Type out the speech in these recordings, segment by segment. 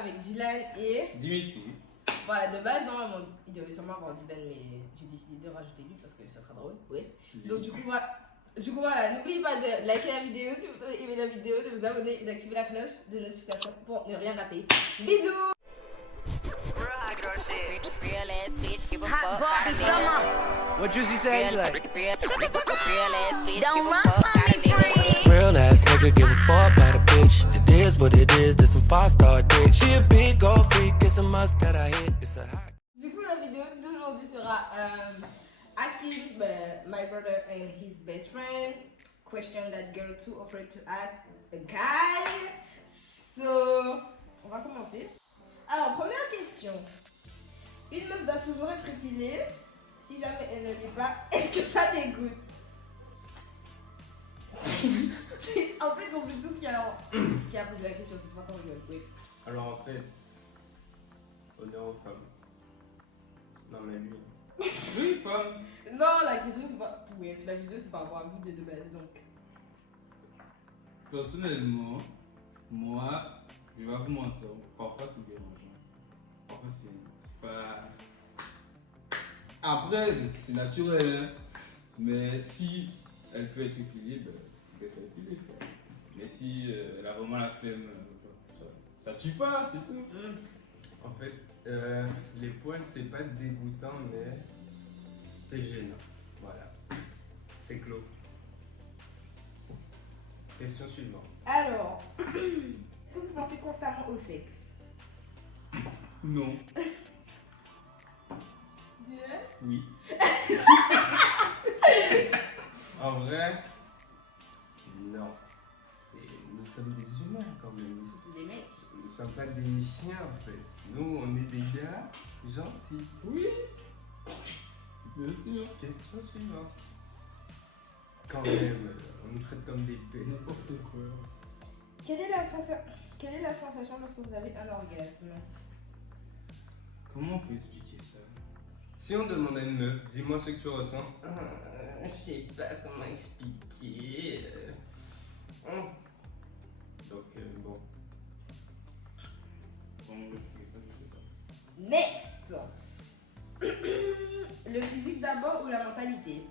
avec Dylan et Dimitri. Voilà, de base, normalement, il devait sûrement avoir Dylan, mais j'ai décidé de rajouter lui parce que c'est très drôle. Bref. Donc, du coup, voilà, n'oubliez pas de liker la vidéo si vous avez aimé la vidéo, de vous abonner et d'activer la cloche de notification pour ne rien rater. Bisous! What Juicy say? Like, Don't run from me, free. real ass nigga, give a fuck about a bitch. It is what it is, this some 5-star dick. She a big old freak, it's a must that I hit. It's a hot. Du coup, la vidéo d'aujourd'hui sera asking my brother and his best friend question that girl too afraid to ask a guy. So, on va commencer. Alors, première question. Une meuf doit toujours être épilée. Si jamais elle ne l'est pas, est-ce que ça dégoûte? En fait, on sait tous qui a posé la question, c'est pour ça qu'on rigole. Oui. Alors en fait, honneur aux femmes. Non mais lui. Oui, femme. Non, la question c'est pas. Oui, la vidéo c'est pas avoir vu de base donc. Personnellement, moi, je vais pas vous mentir, parfois c'est dérangeant. Parfois c'est pas. Après, c'est naturel, hein. Mais si elle peut être épilée, ben, elle peut être épilée, quoi. Mais si elle a vraiment la flemme, ça tue pas, c'est tout. En fait, les poils c'est pas dégoûtant mais c'est gênant. Voilà. C'est clos. Question suivante. Alors, est-ce que vous pensez constamment au sexe? Non, Dieu? oui. En vrai, non. Nous sommes des humains quand même. C'était des mecs. Nous ne sommes pas des chiens en fait. Nous, on est des gars gentils. Oui, bien sûr. Question suivante. Quand même, on nous traite comme des bêtes. N'importe quoi. Quelle est la sensation lorsque vous avez un orgasme? Comment on peut expliquer ça? Si on demande à une meuf, dis-moi ce que tu ressens. Je sais pas comment expliquer. Donc, bon. Comment on peut expliquer ça, je sais pas. Next! Le physique d'abord ou la mentalité?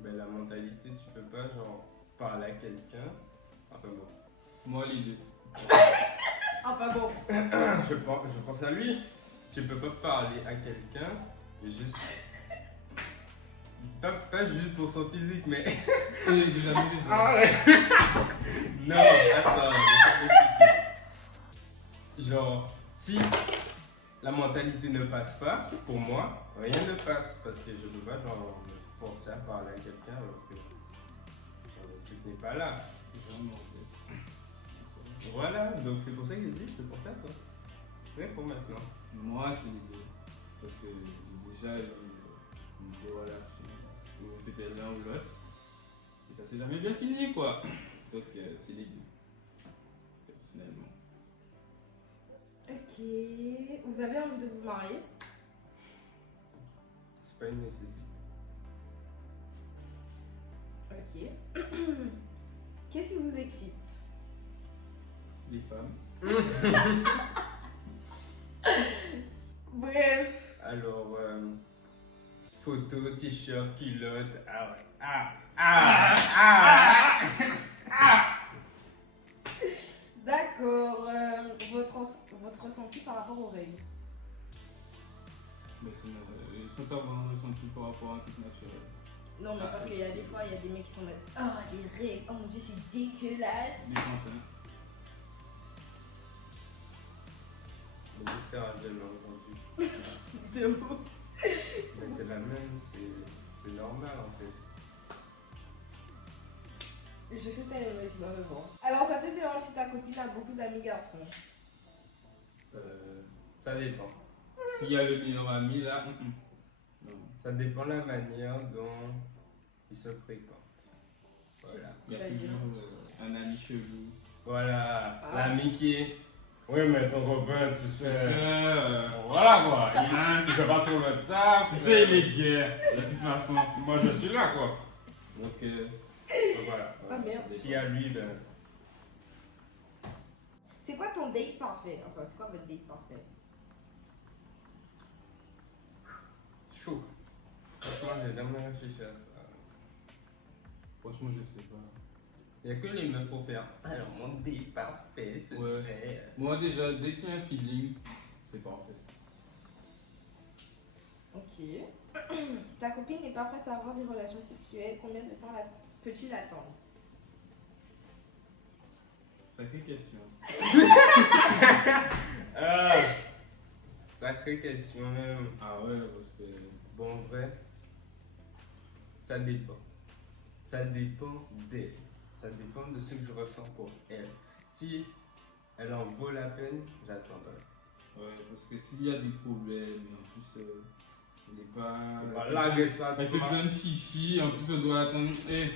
Ben, la mentalité, tu peux pas genre parler à quelqu'un. Enfin bon. Moi, l'idée. Enfin bon. Je pense à lui. Tu peux pas parler à quelqu'un juste. Pas juste pour son physique, mais. J'ai jamais vu ça. Ah ouais. Non, attends. laisse-moi t'expliquer. Genre, si la mentalité ne passe pas, pour moi, rien ne passe. Parce que je peux pas genre me forcer à parler à quelqu'un alors que genre, le truc n'est pas là. Vraiment, en fait. Voilà, donc c'est pour ça que j'ai dit, je te pense à toi. Réponds maintenant. Moi, c'est l'idée. Parce que j'ai déjà eu des relations où c'était l'un ou l'autre. Et ça s'est jamais bien fini, quoi. Donc, c'est l'idée. Personnellement. Ok. Vous avez envie de vous marier? C'est pas une nécessité. Ok. Qu'est-ce qui vous excite? Les femmes. Bref. Alors, photo, t-shirt, culotte, ah ouais. D'accord. Votre ressenti par rapport aux règles? Mais sans savoir un ressenti par rapport à un truc naturel. Non, mais parce qu'il y a des fois, il y a des mecs qui sont là. Oh, les règles. Oh mon dieu, c'est dégueulasse. Les fantins. Le but c'est ranger aujourd'hui. De ouf. Mais c'est la même, c'est normal en fait. Je que t'as aimé, je dois le voir. Alors, ça te dérange si ta copine a beaucoup d'amis garçons? Ça dépend. S'il y a le meilleur ami là, non. Ça dépend de la manière dont ils se fréquentent. Voilà. Il y a toujours un ami chelou. Voilà, Ah. l'ami qui est. Oui, mais ton copain, tu sais. Voilà quoi. Il fait pas trop le taf. Tu sais, il est guerre. De toute façon. Moi, je suis là, quoi. Donc, Donc, voilà. Ah, merde. S'il y a lui, ben. C'est quoi ton date parfait? Enfin, c'est quoi votre date parfait? Chaud. Franchement, j'ai jamais réfléchi à ça. Franchement, je sais pas. Il n'y a que les meufs pour faire. Alors, mon date parfait, ce Ouais. serait. Moi, déjà, dès qu'il y a un feeling, c'est parfait. Ok. Ta copine n'est pas prête à avoir des relations sexuelles. Combien de temps peux-tu l'attendre? Sacrée question. Ah, sacrée question même. Ah ouais, parce que. Bon, en vrai, ça dépend. Ça dépend d'elle. Ça dépend de ce que je ressens pour elle. Si elle en vaut la peine, j'attendrai. Ouais, parce que s'il y a des problèmes, et en plus, il n'est pas. Bah, larguer ça, Elle fait plein de chichi, en plus, on doit attendre. Eh,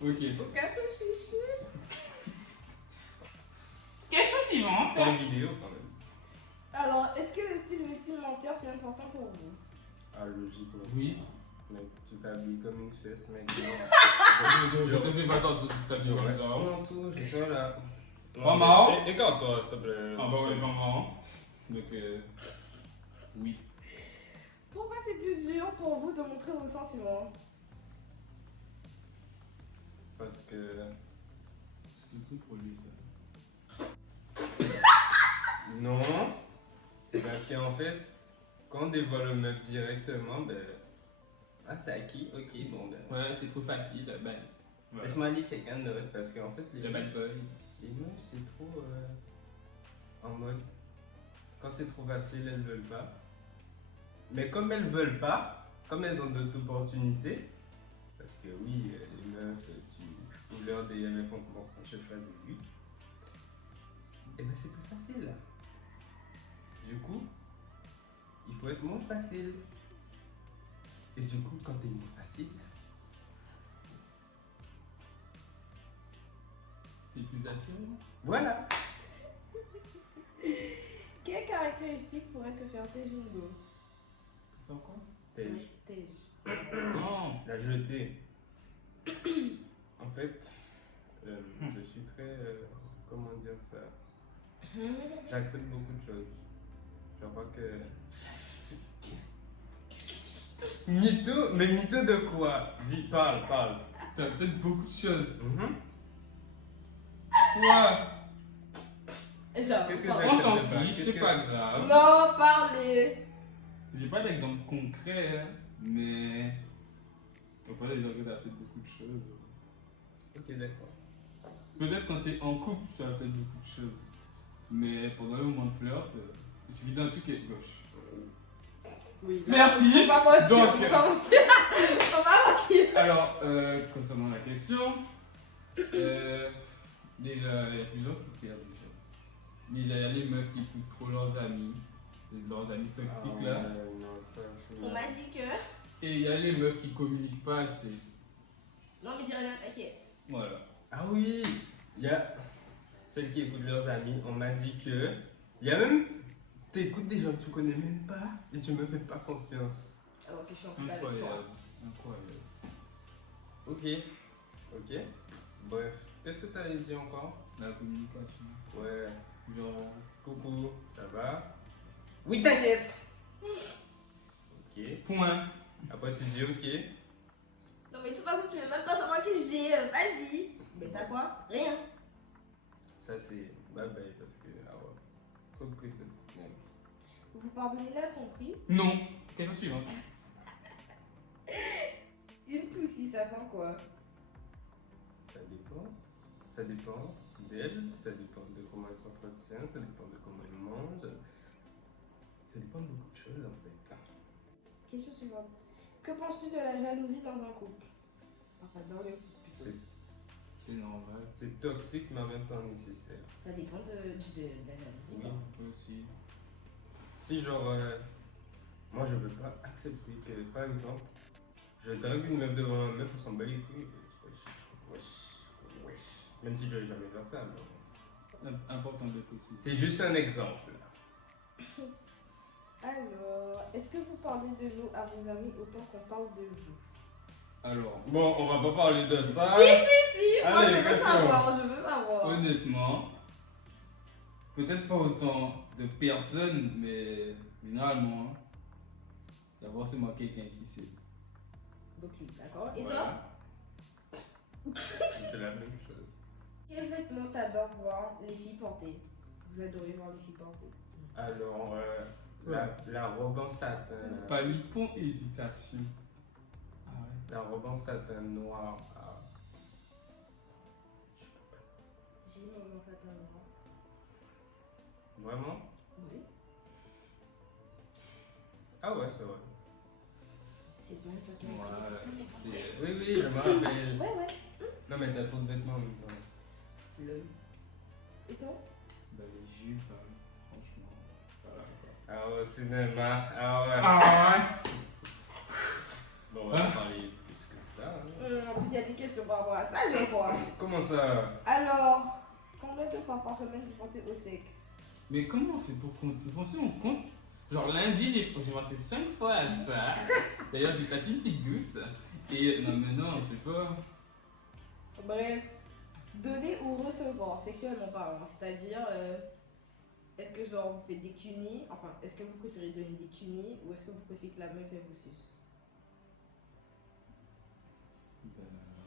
ok. Aucun peu chichi. Question suivante. C'est une vidéo quand même. Alors, est-ce que le style vestimentaire c'est important pour vous? Ah, logiquement. Oui. Mec, tu t'habilles comme une fesse, mec. Je te fais pas sortir sur ta vie comme ça. Non, tout, je suis là. Pas marrant. Écarte-toi, s'il te plaît. Ah bah ouais, pas marrant. Donc, oui. Pourquoi c'est plus dur pour vous de montrer vos sentiments? Parce que. C'est tout pour lui, ça. Non. C'est parce qu'en fait, quand on dévoile le meuf directement, ben. Ah, c'est acquis, ok, bon ben. Ouais, c'est trop facile, ben. Voilà. Laisse-moi aller quelqu'un d'autre parce qu'en fait, Le bad boy. les meufs, c'est trop. En mode. Quand c'est trop facile, elles veulent pas. Mais comme elles veulent pas, comme elles ont d'autres opportunités, parce que oui, les meufs, tu ouvres leur DM, elles font bon, je choisis lui. Et ben c'est plus facile. Du coup, il faut être moins facile. Et du coup, quand t'es moins facile, T'es plus attirant. voilà. Quelle caractéristique pourrait te faire tes jingles? Faire quoi? T'es- Non. La jetée. En fait, je suis très. Comment dire ça? J'accepte beaucoup de choses. Je crois que. Mytho? Mais mytho de quoi? Dis, parle. T'as peut-être beaucoup de choses. Mhm. Quoi? Genre, Qu'est-ce que non. t'as- On s'en Qu'est-ce que- fiche, c'est pas grave. Non, parlez. J'ai pas d'exemple concret, hein, mais. On peut dire que t'acceptes beaucoup de choses. Ok, d'accord. Peut-être quand t'es en couple, tu acceptes beaucoup de choses. Mais pendant le moment de flirt, il suffit d'un truc qui est gauche. Oui. Merci. Faut pas mentir, Donc, faut pas mentir. Faut pas mentir. Alors, concernant la question, déjà, il y a plusieurs critères déjà. Déjà, il y a les meufs qui écoutent trop leurs amis toxiques là. On m'a dit que. Et il y a les meufs qui communiquent pas assez. Non, mais j'ai rien, t'inquiète. Voilà. Ah oui, il y a celles qui écoutent leurs amis. On m'a dit que. Il y a même. T'écoutes des gens que tu connais même pas et tu me fais pas confiance. Alors que je suis en couple avec toi. Incroyable. Incroyable. Ok. Bref, qu'est-ce que t'avais dit encore? La communication. Ouais. Genre. Coucou, ça va? Oui, t'inquiète! Ok. Point. Après, tu dis ok. Non, mais de toute façon, tu veux même pas savoir que j'ai. Vas-y. Mais t'as quoi? Rien. Ça, c'est bye bye parce que. Ah ouais. Trop de prise de. Merde. Vous pardonnez la tromperie. Non. Question suivante. Une poussie, ça sent quoi? Ça dépend. Ça dépend d'elle, ça dépend de comment elle s'entretient, ça dépend de comment elle mange. Ça dépend de beaucoup de choses en fait. Question suivante. Que penses-tu de la jalousie dans un couple? Enfin, dans le couple plutôt. C'est normal. C'est toxique mais en même temps nécessaire. Ça dépend de la jalousie. Oui. non? Aussi. Si genre, moi je veux pas accepter que par exemple, je drague une meuf devant une meuf, on s'en bat les couilles. Wesh. Même si je vais jamais faire ça. Mais... Important de préciser. C'est juste un exemple. Alors, est-ce que vous parlez de nous à vos amis autant qu'on parle de vous? Alors, Bon, on va pas parler de ça. Si, moi Allez, je veux question. savoir, je veux savoir. honnêtement, Peut-être pas autant de personnes, mais généralement, il y a forcément quelqu'un qui sait. Donc lui, d'accord. Et Voilà. toi? C'est la même chose. Quel vêtement t'adores voir les filles porter? Vous adorez voir les filles porter. Alors, la robe en satin. Palipon, hésitation. Ah ouais. La robe en satin noir. J'ai mis mon satin noir. Vraiment? Oui. Ah ouais, c'est vrai. C'est bon, toi qui Voilà, c'est... Oui, je me rappelle. Ouais, ouais. Non, mais t'as trop de vêtements en même temps. Le. Et toi? Bah, les jupes, hein, franchement. Voilà quoi. Ah, au cinéma. Ah ouais. Ah Bon, on va pas parler plus que ça. Hein. En plus, il y a des questions par rapport à ça, je crois. Comment ça? Alors, combien de fois par semaine vous pensez au sexe? Mais comment on fait pour compter? Vous pensez on compte? Genre lundi, j'ai pensé 5 fois à ça. D'ailleurs, j'ai tapé une petite douce. Et non, mais non, c'est pas. Bref, donner ou recevoir sexuellement parlant, c'est-à-dire, est-ce que genre vous faites des cunis, enfin, est-ce que vous préférez donner des cunis ou est-ce que vous préférez que la meuf elle vous suce?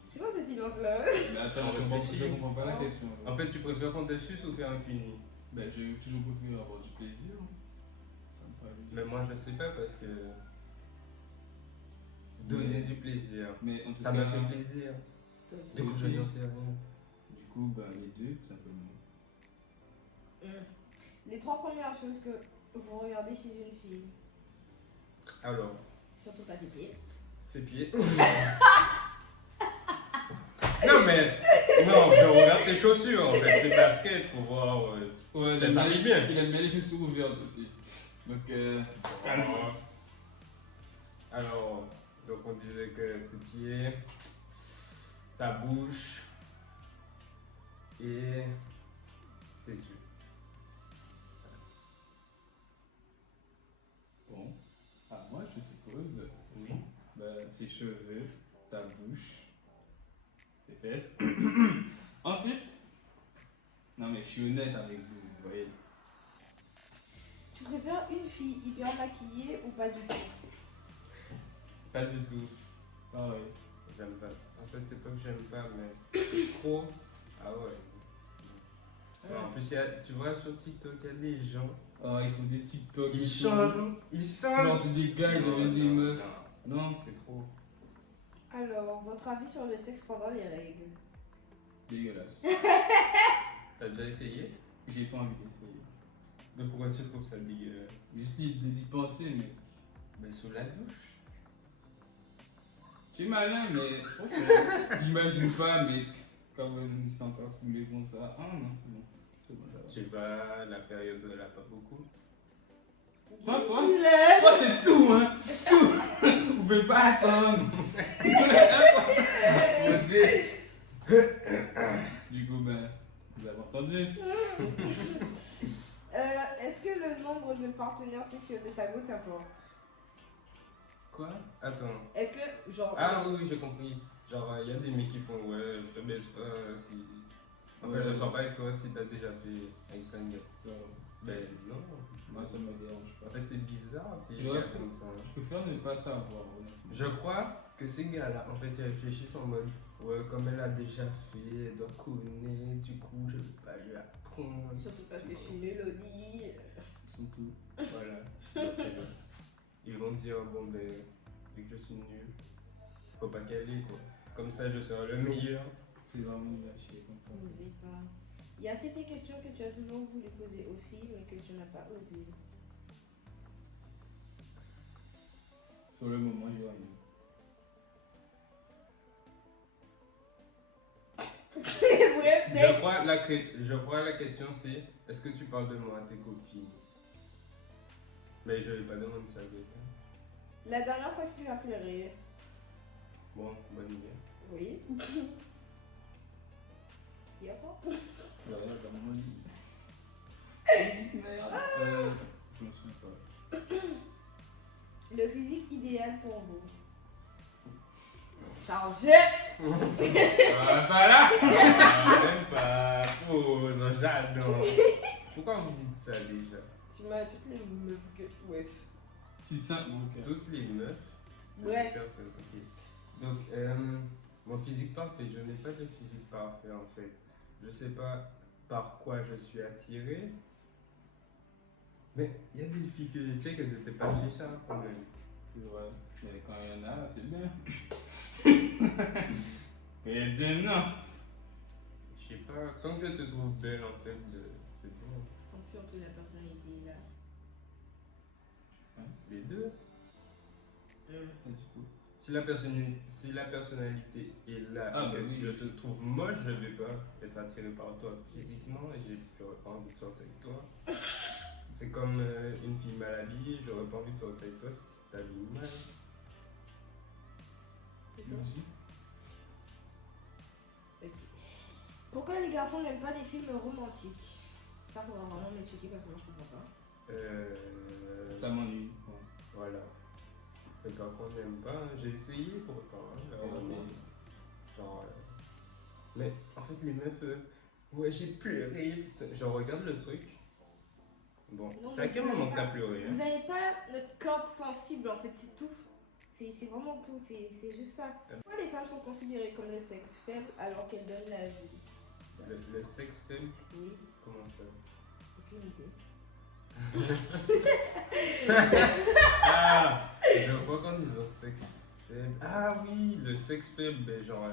C'est quoi ce silence-là? Mais attends, je comprends pas la question. En fait, tu préfères qu'on te suce ou faire un cuni? Bah, j'ai toujours préféré avoir du plaisir. Ça me paraît logique. Mais moi, je sais pas parce que. Donner du plaisir. Mais en tout Ça cas, m'a fait plaisir. Toi aussi. Du coup, je n'en sais rien. Du coup, bah, les deux, tout simplement. Les 3 premières choses que vous regardez chez une fille, Alors, surtout pas ses pieds. ses pieds. Non, mais. Non, je regarde ses chaussures en fait, ses baskets pour voir. Ouais, Ça s'arrive bien. Il aime bien les chaussures ouvertes aussi. Donc, calme. Alors, donc on disait que ses pieds, sa bouche et ses yeux. Bon, moi je suppose, Oui. bah, ses cheveux, sa bouche, ses fesses. Ensuite, non mais je suis honnête avec vous, vous voyez. Tu préfères une fille hyper maquillée ou pas du tout? Pas du tout. Ah ouais. J'aime pas ça. En fait, c'est pas que j'aime pas, mais trop. Ah ouais. Non, en plus, tu vois, sur TikTok, il y a des gens. Ah, il faut des TikTok. Ils et changent. tout. Ils Non, changent. c'est des gars, ils deviennent des meufs. Non, C'est trop. Alors, votre avis sur le sexe pendant les règles? dégueulasse. T'as déjà essayé? J'ai pas envie d'essayer. Mais pourquoi tu trouves ça dégueulasse? Juste d'y penser, mec. Mais sous la douche. Tu es malin, mais franchement, j'imagine pas, mec. Quand même, ils sont encore coulés comme ça. Ah non, c'est bon. C'est bon, ça va. Tu vas, la période où elle a pas beaucoup. Toi, Dis-le. toi, c'est tout, hein. Tout. Vous pouvez pas attendre. Mon Dieu. Du coup, ben, vous avez entendu. Est-ce que le nombre de partenaires sexuels de ta go t'importe? Quoi? Attends. Est-ce que, genre. Ah oui, j'ai compris. Genre, il y a des mecs qui font, ouais, je te baisse pas si. En fait, Ouais. je sors pas avec toi si t'as déjà fait avec plein de gars. Ben non. Moi, ça me dérange En pas. fait, c'est bizarre, tes Je- gars comme ça. Je préfère ne pas savoir, honnêtement. Je crois que ces gars-là, en fait, ils réfléchissent en mode, ouais, comme elle a déjà fait, elle doit connaître, du coup, je vais pas lui apprendre. Surtout parce que je suis nulle au lit. Surtout. Voilà. Donc, ils vont dire, bon, ben, vu que je suis nul, faut pas qu'elle ait, quoi. Comme ça, je serai le meilleur. C'est vraiment nul à chier comme ça. Putain. Il y a ces questions que tu as toujours voulu poser aux filles mais que tu n'as pas osé. Sur le moment, j'ai rien. Bref, next. Je crois la question c'est, est-ce que tu parles de moi à tes copines? Mais je vais pas demander ça à quelqu'un. La dernière fois que tu as pleuré. Bon, bonne idée. Oui. Hier soir. Là, dans mon lit. Merde. Je me souviens pas. Le physique idéal pour vous. Chargé. Ah, pas là. Même pas, pause, j'adore. Pourquoi vous dites ça déjà? Tu m'as toutes les meufs que. Ouais. Si simple, ok. Toutes les meufs. Ouais. Personne. Ok. Donc, mon physique parfait, je n'ai pas de physique parfait en fait. Je sais pas par quoi je suis attiré. Mais il y a des filles que j'ai check, elles étaient pas chez ça quand même. Ouais. Mais quand il y en a, c'est bien. Et dire non. Je sais pas, tant que je te trouve belle en fait, c'est bon. En plus, entre la personnalité là. Les deux. Et du coup, Si la personnalité est là Ah, et que bah oui, je oui. te trouve moche, je vais pas être attiré par toi physiquement et j'aurais pas envie de sortir avec toi. C'est comme une fille mal habillée, j'aurais pas envie de sortir avec toi si tu t'habilles mal. logique. Ok. Pourquoi les garçons n'aiment pas les films romantiques? Ça faudra vraiment m'expliquer parce que moi je comprends pas. Ça m'ennuie. Voilà. C'est pas qu'on n'aime pas, hein. J'ai essayé pourtant. Hein, le romance. Genre, mais en fait, les meufs, ouais, j'ai pleuré. Putain. Je regarde le truc. Bon, Non, c'est à mais quel vous avez moment que pas- t'as pleuré? Vous Hein? avez pas notre corde sensible en fait, c'est tout. C'est vraiment tout, c'est juste ça. Pourquoi les femmes sont considérées comme le sexe faible alors qu'elles donnent la vie? Le sexe faible, Oui, comment ça? aucune idée. Ah! Je crois qu'en disant sexe faible. Ah oui, le sexe faible, ben, genre,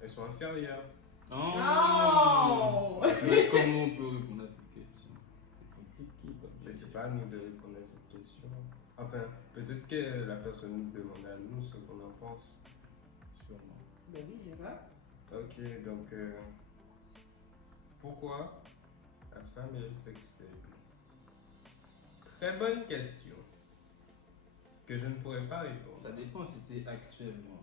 elles sont inférieures. Oh! Mais comment on peut répondre à cette question? C'est compliqué. Mais c'est pas à nous de répondre à cette question. Enfin, peut-être que la personne nous demande à nous ce qu'on en pense. Sûrement. Ben oui, c'est ça. Ok, donc pourquoi la femme est le sexe faible? Très bonne question que je ne pourrais pas répondre. Ça dépend si c'est actuellement.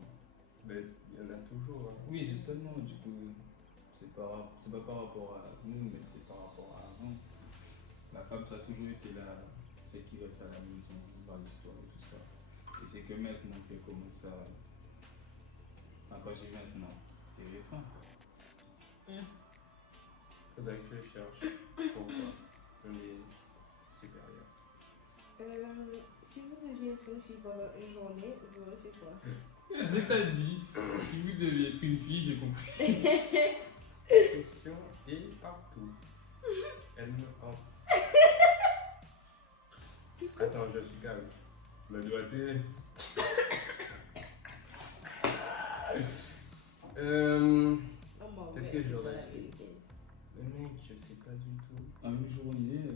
Mais il y en a toujours. Hein. Oui, justement, du coup, c'est pas par rapport à nous, mais c'est par rapport à avant. La femme, ça a toujours été là, c'est qui reste à la maison, dans l'histoire et tout ça. Et c'est que maintenant qu'elle commence à. Enfin, quand je dis maintenant, c'est récent. Faudrait que je cherche. Pourquoi on est supérieur. Si vous deviez être une fille pendant une journée, vous aurez fait quoi? Je t'ai dit, si vous deviez être une fille, j'ai compris. Question est partout. Elle me hante. Attends, je suis calme. Me doigté. Oh, mon Qu'est-ce Dieu, que j'aurais la fait? vérité. Mais mec, je sais pas du tout. En une journée,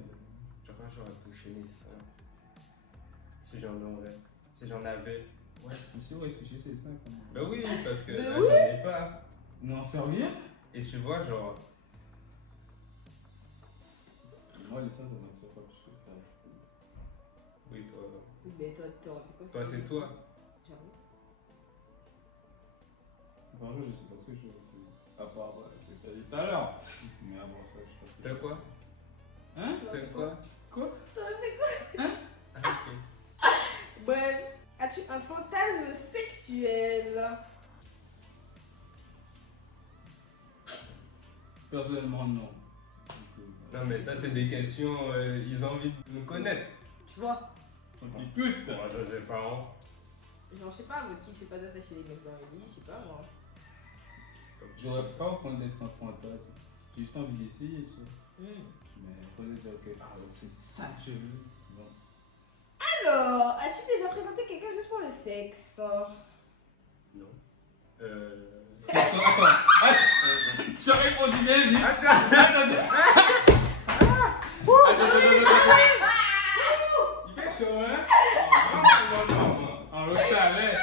Je crois que j'aurais touché mes seins. Si j'en aurais. Si j'en avais. Ouais. aussi, ouais, toucher c'est ça quand même. Bah oui, parce que Mais là, oui. j'en ai pas. Non, sérieux? Et tu vois, genre. Moi, les seins, ça m'attire pas plus que ça. Oui, toi. Mais toi, t'aurais fait quoi? Toi, c'est toi. J'avoue. Franchement, je sais pas ce que je veux. À part ce que t'as dit tout à l'heure. Mais avant ça, je sais pas. T'as quoi? Hein? T'as quoi? Quoi? Ah, ok. Ouais. As-tu un fantasme sexuel? Personnellement, non. Non, mais ça, c'est des questions. Ils ont envie de nous connaître. Tu vois? On t'écoute. Moi, je sais pas. Hein. Genre, je sais pas, avec qui je sais pas d'attacher les mecs dans le lit, je sais pas moi. J'aurais pas envie d'être un fantasme. J'ai juste envie d'essayer, tu vois. Mais pas de dire que c'est ça que je veux. Non. Alors, as-tu déjà fréquenté quelqu'un juste pour le sexe? Non. Attends. Tu as répondu bien vite. Attends. Il fait chaud, hein? Non. On le savait.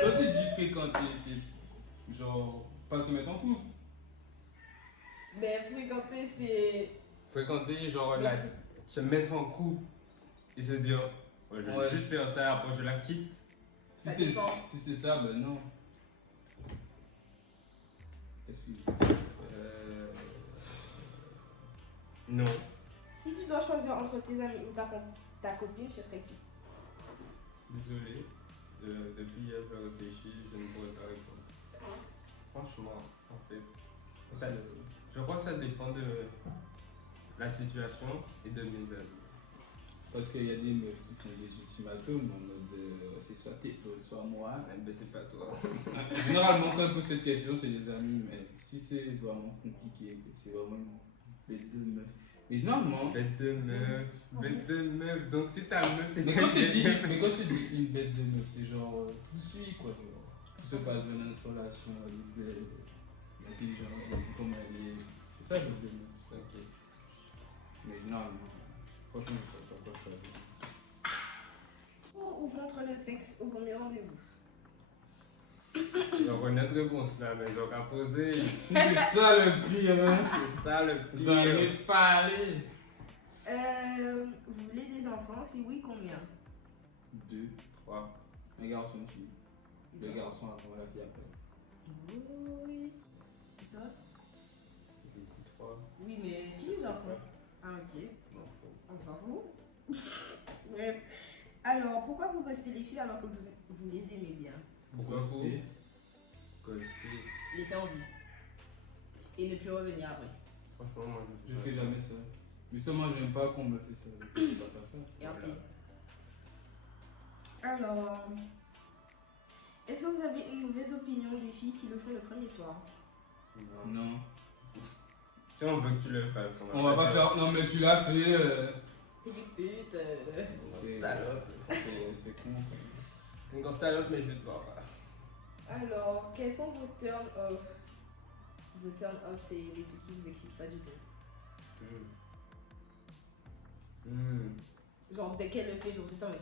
Quand tu dis fréquenter, c'est genre pas se mettre en couple. Mais fréquenter, c'est. Fréquenter, genre, se mettre en couple et se dire, ouais, je vais Ouais. juste faire ça, après je la quitte. Ça dépend. Si c'est ça, ben non. Qu'est-ce que Non. Si tu dois choisir entre tes amis ou ta copine, ce serait qui? Désolé. Depuis hier, je réfléchis, je ne pourrais pas répondre. Franchement, en fait, je crois que ça dépend de la situation et de mes amis. Parce qu'il y a des meufs qui font des ultimatums en mode c'est soit tes potes, soit moi. Eh ben, c'est pas toi. Généralement, quand on pose cette question, c'est des amis, mais si c'est vraiment compliqué, que c'est vraiment une bête de meuf. Mais généralement. Bête de meuf. Donc si ta meuf, c'est Mais ta quand je te bête. dis une bête de meuf, c'est genre tout suit quoi. Genre. Tout se passe dans notre relation avec l'intelligence, comment elle est. C'est ça, bête de meuf. Ok. Mais généralement, franchement, je sais pas quoi choisir. Pour ou contre le sexe au premier rendez-vous? Je connais la réponse là, mais donc à poser. C'est ça le pire, hein. C'est ça le Vous n'arrivez pire. pas à aller. Vous voulez des enfants? Si oui, combien? 2, 3. un garçon, une fille. 2 garçons avant, la fille après. Oui. Et toi? J'ai dit 3. Oui, mais fille ou garçon? Ah, ok. On s'en fout. Bref. Alors, pourquoi vous restez les filles alors que vous les aimez bien? Pourquoi vous Ghoster. Ghoster. Laissez en vie. Et ne plus revenir après. Franchement, moi Je fais jamais ça. Justement, j'aime pas qu'on me fait ça. Je fais pas ça. Regardez. Alors, est-ce que vous avez une mauvaise opinion des filles qui le font le premier soir? Non. Non. Si on veut que tu le fasses, On va pas faire. Non, mais tu l'as fait. Petite pute. C'est- Salope. C'est con. C'est une grosse salope, mais je vais te voir. Alors, quels sont vos turn off? Vos turn off, c'est les trucs qui vous excitent pas du tout. Genre, dès qu'elle le fait, genre, c'est en mode,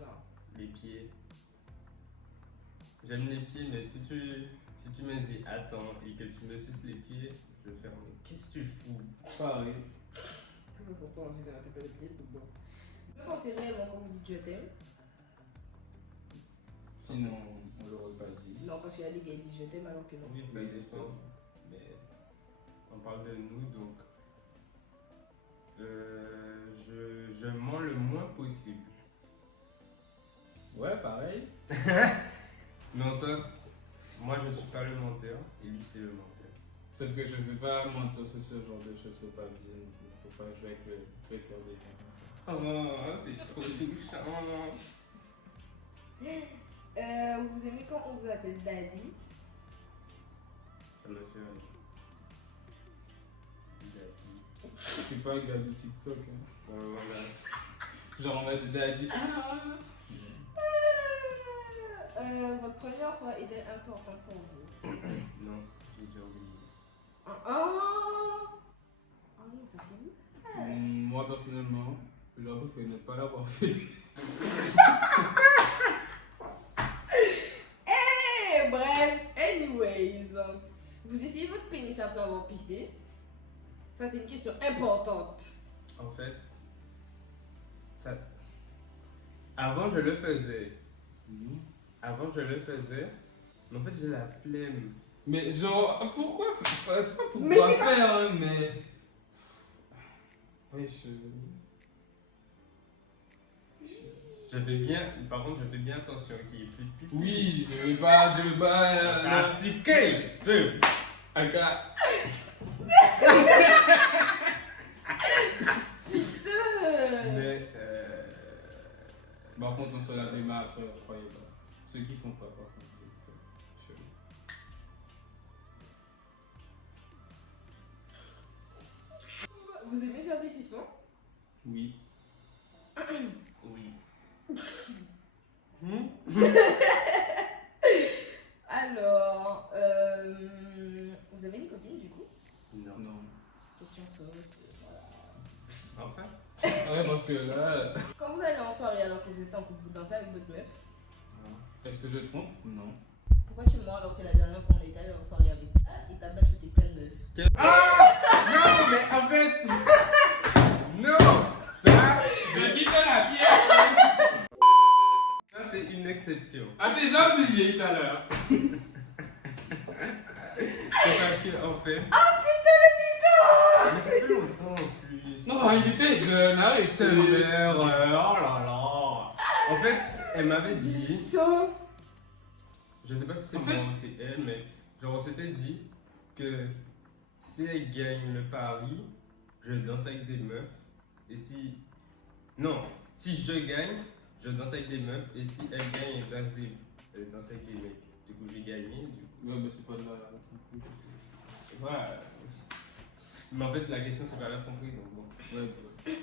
non. Les pieds. J'aime les pieds, mais si tu me dis attends et que tu me suces les pieds, je vais faire mais qu'est-ce que tu fous? Pareil. De toute façon, toi, en général, t'es pas de pied, donc bon. Vous pensez réellement quand vous dites je t'aime? Sinon, on l'aurait pas dit. Non, parce qu'il y a des gars qui disent je t'aime alors que non. Oui, ça existe, mais on parle de nous donc. Je mens le moins possible. Ouais, pareil. Non, toi, moi je ne suis pas le menteur et lui c'est le menteur. Sauf que je ne peux pas mentir sur ce genre de choses. Faut pas dire. Faut pas jouer avec le cœur des gens comme ça. Oh, c'est trop touchant. Vous aimez quand on vous appelle daddy? Ça me fait rire. Daddy. Je suis pas un gars du TikTok. Hein. Voilà. Genre, on va te dire. Votre première fois était importante pour vous? Non, j'ai déjà oublié. Oh non, ça fait mal. Moi, personnellement, j'aurais préféré ne pas l'avoir fait. Bref, anyways. Vous essayez votre pénis après avoir pissé? Ça, c'est une question importante. En fait, ça... avant je le faisais. Avant je le faisais, mais en fait j'ai la flemme. Mais genre, pourquoi? C'est pas pour Mais quoi c'est faire, hein, mais. Ouais, J'avais bien, par contre je fais bien attention qu'il y ait plus de pipi. Oui, je veux pas. Mastiquer, ce. Un gars. Mais Par contre, on se lave les mains après, croyez pas. Ceux qui font pas, par contre, c'est chelou. Vous aimez faire des suçons? Oui. oui. Alors, vous avez une copine du coup? Non. Non. Question soft, voilà. Enfin. Ouais, parce que là. Quand vous allez en soirée alors que vous êtes en couple, vous dansez avec votre meuf? Est-ce que je trompe? Non. Pourquoi tu mens alors que la dernière fois on était allé en soirée avec toi et ta batch était pleine de meufs? Non, mais en fait. Non, ça. Je quitte la fière! Ça c'est une exception. Ah, déjà oublié tout à l'heure. C'est parce que en fait. Oh putain le mytho! Mais ça fait longtemps en plus. Non, il était jeune, arrête. C'est l'erreur, oh là là. En fait, elle m'avait dit, So. je sais pas si c'est En moi fait- ou c'est elle, mais genre on s'était dit que si elle gagne le pari, je danse avec des meufs. Et si. Non, si je gagne, je danse avec des meufs. Et si elle gagne, elle danse avec des mecs. Du coup, j'ai gagné. Du coup, Ouais, mais c'est pas de la. voilà. Mais en fait, la question, c'est pas la tromperie. Donc bon. Ouais,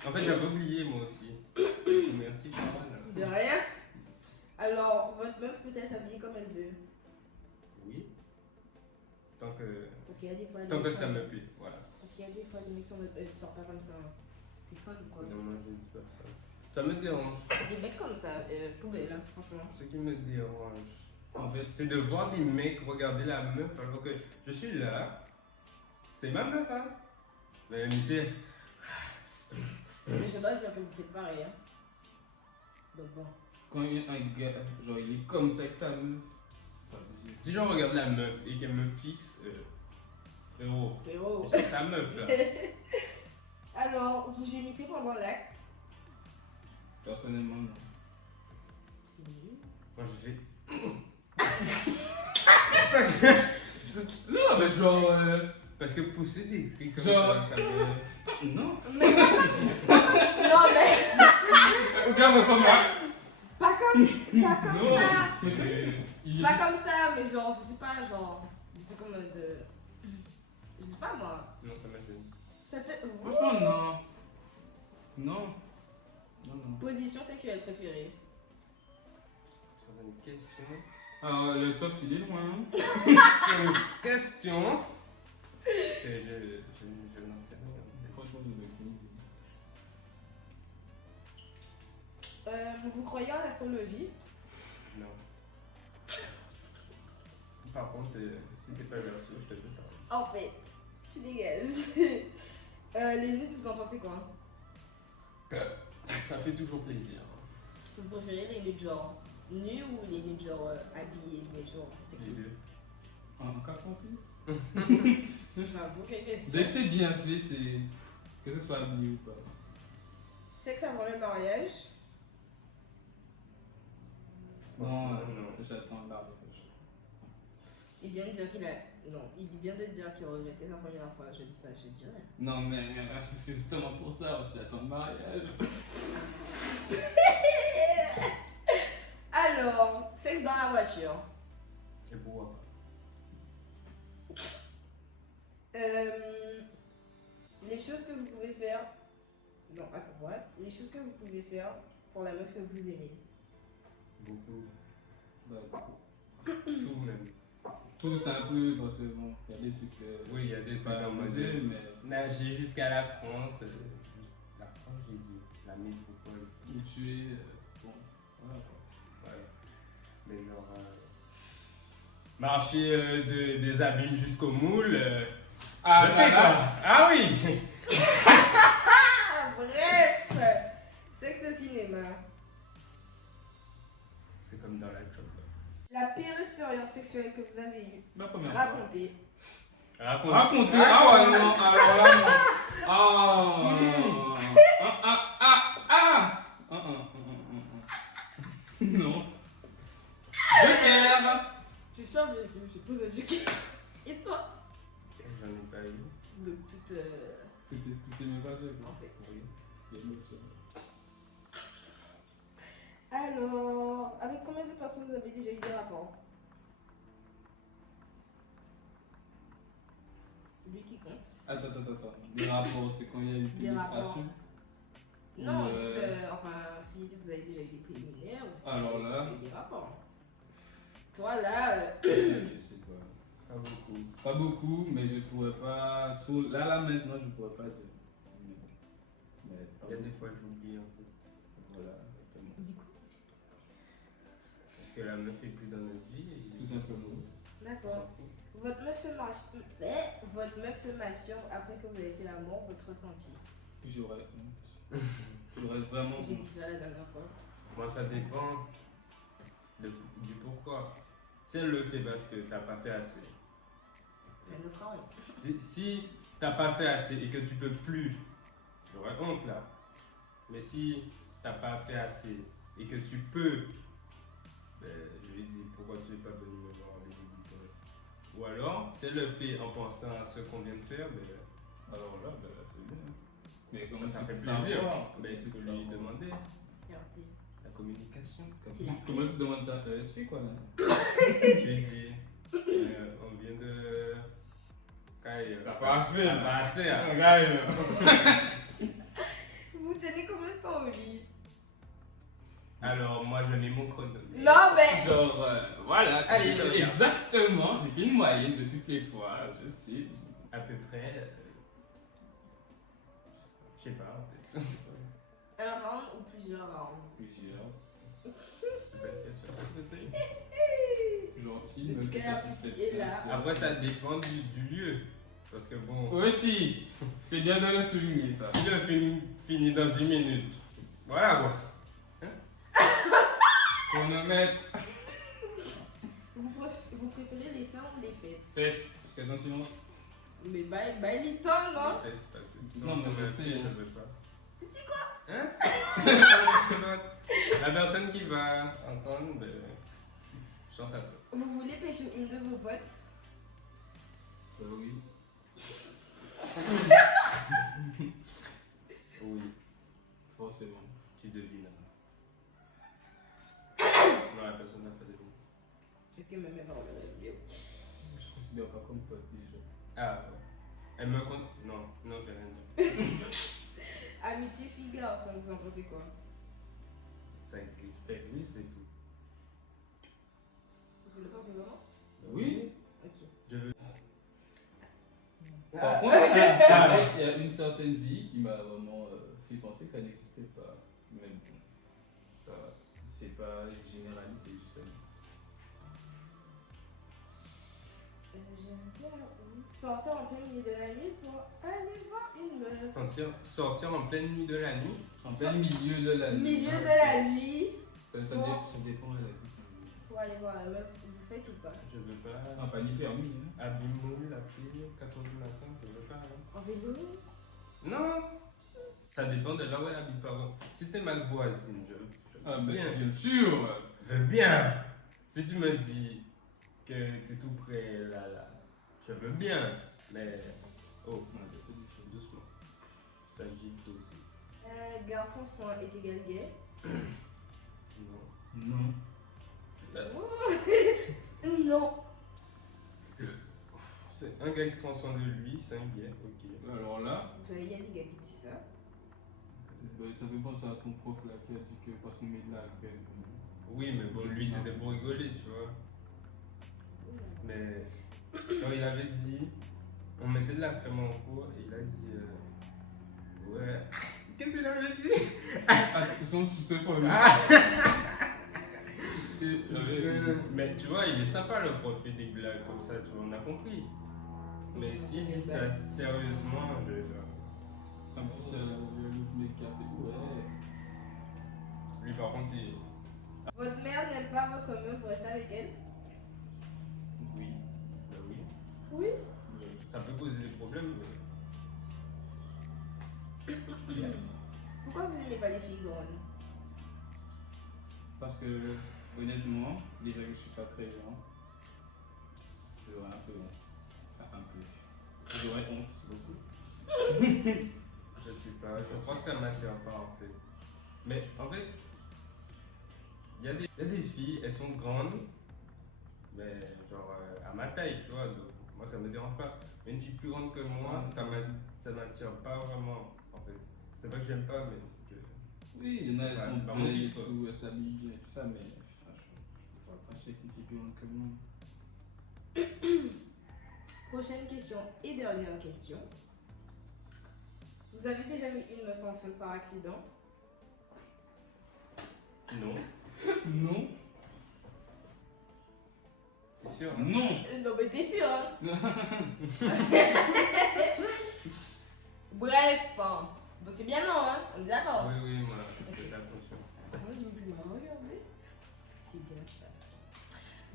En fait, j'avais oublié moi aussi. Du coup, merci, Carole. De rien. Alors, votre meuf peut-elle s'habiller comme elle veut? Oui. Tant que. Parce qu'il y a des fois. Tant des que mecs ça sont- me plaît, voilà. Parce qu'il y a des fois, les mecs sont sortent pas comme ça. T'es folle ou quoi? Non, moi je ne dis pas ça. Ça me dérange. Des mecs comme ça, poubelle, hein, franchement. Ce qui me dérange, en fait, c'est de voir des mecs regarder la meuf alors que je suis là. C'est ma meuf, hein. Mais c'est. Mais je dois dire que vous faites pareil, hein. Donc bon. Quand il y a un gars, genre il est comme ça avec sa meuf. Si je regarde la meuf et qu'elle me fixe, frérot, Frérot. j'ai ta meuf là. Alors, vous gémissez pendant l'acte. Personnellement, non. C'est nul. Moi je fais. Non, mais genre. Parce que pousser des cris comme Genre- ça me. Non. Non, mais Regarde, comme moi. pas comme ça. c'est. Pas comme ça, mais genre, je sais pas, genre. C'est comme de. Je sais pas moi. Non, ça m'a gêné. Ça te. Franchement, non. Non. Non, non. Position sexuelle préférée. C'est une question. Alors, le soft, il est loin. Hein. C'est une question. Et je n'en sais rien. Franchement, je n'ai aucune idée. Vous croyez en l'astrologie? Non. Par contre, si t'es pas verso, je te dis pas. En fait, tu dégages. Les nudes, vous en pensez quoi? Ça fait toujours plaisir. Vous préférez les nudes genre nus ou les nudes genre habillés, mais genre c'est Les qui? deux. En carton plus. J'avoue, quelle question. Dès que c'est bien fait, c'est. Que ce soit habillé ou pas. Sexe avant le mariage? Non, Non. j'attends là. Il vient de dire qu'il a. Non, il vient de dire qu'il regrettait sa première fois. Je dis ça, je dirais. Non, mais c'est justement pour ça, parce que j'attends le mariage. Alors, sexe dans la voiture. Et pourquoi pas? Les choses que vous pouvez faire. Non, attends, what? Les choses que vous pouvez faire pour la meuf que vous aimez. Beaucoup. Bah, Tout même. tout c'est un peu, parce que bon, il y a des trucs. Oui, il y a des trucs pas en mode. osés, mais. Nager jusqu'à la France. La France, j'ai dit. La métropole. Où tu es. Bon, voilà quoi. Voilà. Mais genre. Marcher des abîmes jusqu'au moule. Ah, je fais là, quoi? Ah oui! Ah, bref! Sexe au cinéma. C'est comme dans la job. La pire expérience sexuelle que vous avez eue. Ma première fois. Racontez. Racontez. Ah ouais, non, alors là, non. Non. Joker. Tu sors bien sûr, je pose un joker. Et toi? J'en ai pas eu. Donc, toute. Tu sais même pas ça. En fait. Oui. Il y a une notion. Alors, avec combien de personnes vous avez déjà eu des rapports? Lui qui compte. Attends. Des rapports, c'est quand il y a eu Des rapports. pénétration. Non, Ouais. juste, enfin, si vous avez déjà eu des préliminaires ou si Alors vous là. avez eu des rapports. Toi là, Je sais pas. Pas beaucoup. Pas beaucoup, mais je pourrais pas. Là, maintenant, je pourrais pas dire. Mais pas Il y a des beaucoup. fois, j'oublie en fait. Voilà, exactement. du coup. Parce que la meuf est plus dans notre vie. Et Tout simplement. on D'accord. s'en fout. Votre meuf se masturbe après que vous avez fait l'amour, votre ressenti. J'aurais honte. J'aurais vraiment J'ai dit honte. ça la dernière fois. Moi, ça dépend du pourquoi. Si elle le fait parce que t'as pas fait assez. Mais notre honte. Si t'as pas fait assez et que tu peux plus, j'aurais honte là. Mais si t'as pas fait assez et que tu peux, ben, je lui dis pourquoi tu n'es pas venu me voir au début du temps. Ou alors, si elle le fait en pensant à ce qu'on vient de faire, ben, Alors là, ben, c'est bien. Mais comment Ça tu fait peux plaisir. savoir? Ben, c'est pour lui demander. Regardez. La communication. C'est la Comment tu demandes ça? Tu fais quoi là? Tu lui dis, on vient de. T'as pas fait T'as là. pas assez, hein. Regarde. Vous tenez combien de temps au lit? Alors, moi, je mets mon chrono. Non, mais. Genre, voilà. Allez, je sais regarde. exactement. J'ai fait une moyenne de toutes les fois. Je sais. À peu près. Je sais pas, en fait. Un round ou plusieurs rounds? Plusieurs. C'est pas une question. Je sais. Genre, si me fait Quelle satisfaire. appétit est là? Après, ça dépend du lieu. Parce que bon. Aussi, c'est bien de le souligner ça. Si je finis dans 10 minutes. Voilà quoi. Chronomètre. Vous préférez les seins ou les fesses? Fesses. Question suivante. Mais bye les temps, non? Parce que sinon, Non, mais je sais, je hein. veux pas. C'est quoi? Hein? La personne qui va entendre, ben, chance à toi. Vous voulez pêcher une de vos potes? Oui. Oui, Forcément. tu devines. Non, la personne n'a pas deviné. Est-ce que ma mère va regarder la vidéo? Je considère pas comme pote déjà. Ah, ouais. Elle me compte. Non, j'ai rien dit. Amitié fille-garçon, vous en pensez quoi? Ça existe. Ça existe et tout. Vous le pensez vraiment? Oui. Ok. Je veux. Par contre, il y a une certaine vie qui m'a vraiment fait penser que ça n'existait pas. Mais bon, ça, c'est pas une généralité justement. J'aime bien sortir en plein milieu de la nuit pour aller voir une meuf. Sortir en pleine nuit de la nuit. En plein milieu de la nuit. Milieu de la nuit Ça dépend de la vie. pour aller voir la meuf. Vous faites ou pas? Je veux pas. Ah, pas ni permis. Hein. Abîme-moi la fille, 4h du matin, je veux pas. Hein. En vélo? Non! Ça dépend de là où elle habite, par contre. Si t'es ma voisine, je veux Ah, mais bien. bien sûr. Je veux bien! Si tu me dis que t'es tout près là, je veux bien. Mais. Oh, doucement. Il s'agit d'oser. Garçon sont est égal gay. Non. Non. Non. C'est un gars qui prend soin de lui, c'est un gay, ok. Alors là, Vous savez, il y a des gars qui disent ça. ça fait penser à ton prof là qui a dit que parce qu'on met de la crème. Oui, mais bon, lui c'était pour rigoler, tu vois. Mais quand il avait dit, on mettait de la crème en cours et il a dit, ouais. Qu'est-ce qu'il avait dit? Ah, ils sont sous ce problème. Mais tu vois, il est sympa le prof, il fait des blagues comme ça, tu vois, on a compris. Mais s'il dit ça sérieusement, je vais pas. Ah, bah, si elle a le café, ouais. Lui par contre, il. Votre mère n'aime pas votre meuf, vous restez avec elle? Oui. Bah oui. Oui. Ça peut causer des problèmes, mais. Pourquoi vous aimez pas les filles grandes? Parce que, honnêtement, déjà que je suis pas très grand, j'aurais un peu honte. Enfin, un peu. J'aurais honte beaucoup. Je sais pas, je crois que ça m'attire pas en fait. Mais en fait, il y a des filles, elles sont grandes, mais genre à ma taille, tu vois, donc moi ça me dérange pas. Mais une fille plus grande que moi, ça m'attire pas vraiment en fait. C'est pas que j'aime pas, mais c'est que. Oui, il y en a, elles Ouais, sont c'est pas mon belles et kiff, quoi. tout, elles s'habillent bien et tout ça, mais franchement, je vois pas chez une fille plus grande que moi. Prochaine question et dernière question. Vous avez déjà mis une meuf enceinte par accident? Non, Non. t'es sûr? Non. Non mais t'es sûr hein? Bref, hein. Donc c'est bien non hein? On est d'accord? Oui, moi, je fais attention. Moi je me dis, regardez. C'est bien ça.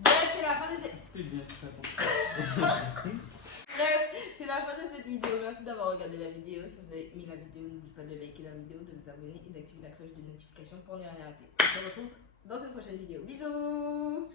Bref, c'est la fin de cette... C'est bien, c'est pas Bref, c'est la fin de cette vidéo. Merci d'avoir regardé la vidéo. Si vous avez aimé la vidéo, n'oubliez pas de liker la vidéo, de vous abonner et d'activer la cloche de notification pour ne rien rater. On se retrouve dans une prochaine vidéo. Bisous!